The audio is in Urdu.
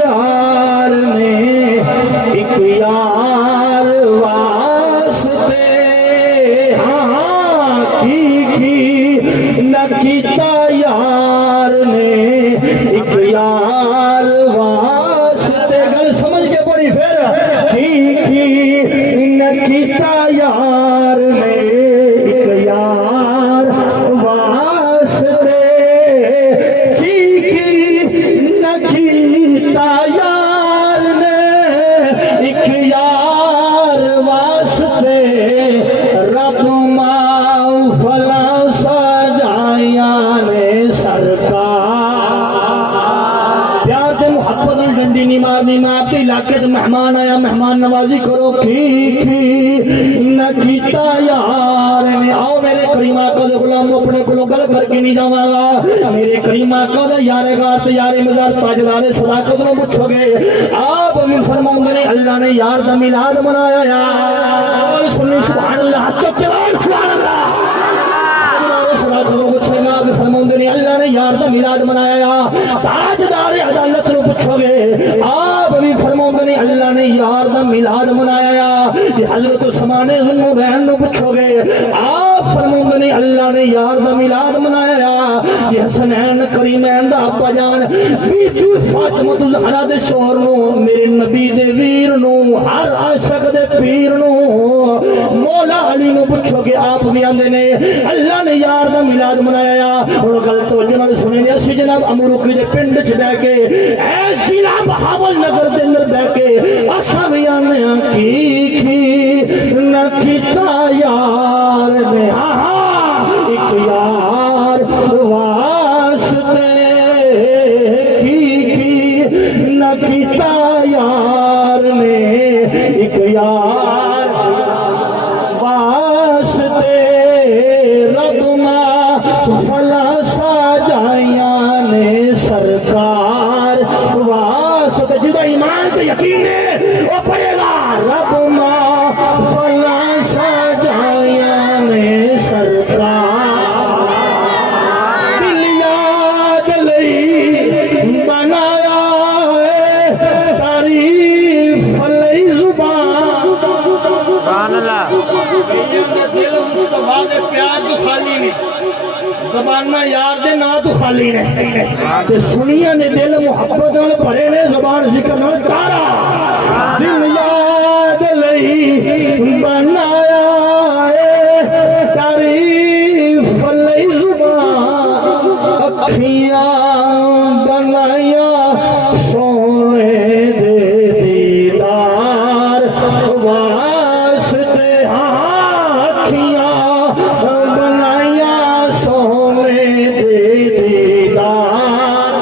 یار نے ایک یار واسطے ہاں کی نہ کیتا یار نے ایک یار واسطے گل سمجھ کے پڑی پھر کی نہ کیتا یار نے ایک یار واسطے نہ کیتا یار نے ایک یار واسطے رب ماں فلا سجایا نے سرکار پیار دے محبت ڈنڈی نہیں مارنی میں آپ کے علاقے سے مہمان آیا مہمان نوازی کرو نہ کیتا یار نے آؤ میرے کریم آقا دے غلام اپنے کلوں گل کر کے نہیں جاواں گا میرے کریم آقا دے یار گار تے یار مزار تاجدار صداقت نو پوچھو گے آپ بھی فرماؤں گے اللہ نے یار دا میلاد منایا یار سنی سبحان اللہ چکے سبحان اللہ صداقت نو پوچھے گا بھی فرماؤں گے اللہ نے یار دا میلاد منایا تاجدار عدالت نو پوچھو گے آپ بھی فرماؤں گے اللہ نے یار دا میلاد منایا حضرت سمانے ذنورین نو پوچھو گے آپ فرماؤں گے اللہ نے یار دا میلاد منایا یہ حسنین کریمین دا ابا جان بی بی فاطمہ الزہرا دے شوہر نو میرے نبی دے ویر نو ہر عاشق دے پیر نو مولا علی نو پوچھو گے آپ بھی آندے نے اللہ نے یار دا میلاد منایا اور گل تو جنہاں سنے نے اسی جناب امروکی دے پنڈ چ بیٹھ کے اے ضلع بہاول نگر دے اندر بیٹھ کے اساں بھی آنے کی نہ کیتا یار نے ایک یار واسطے کی نہ کیتا یار نے ایک یار واسطے رب ماں فلا سجایا نے سرکار واسطے جدو ایمان تے یقین ہے وہ پڑے گا رب ماں فلا سجایا نے سرکار دل یاد لئی بنایا ہے تعریف لئی زبان سبحان اللہ دل مصطفیٰ دے پیار تو خالی نہیں زبانہ یار دے نا تو خالی نہیں تے سنیا نے دل محبت نال بھرے نے زبان ذکر نال تارا دل یاد لئی بنایا ہے تعریف لئی زبان اکھیاں بنایا سو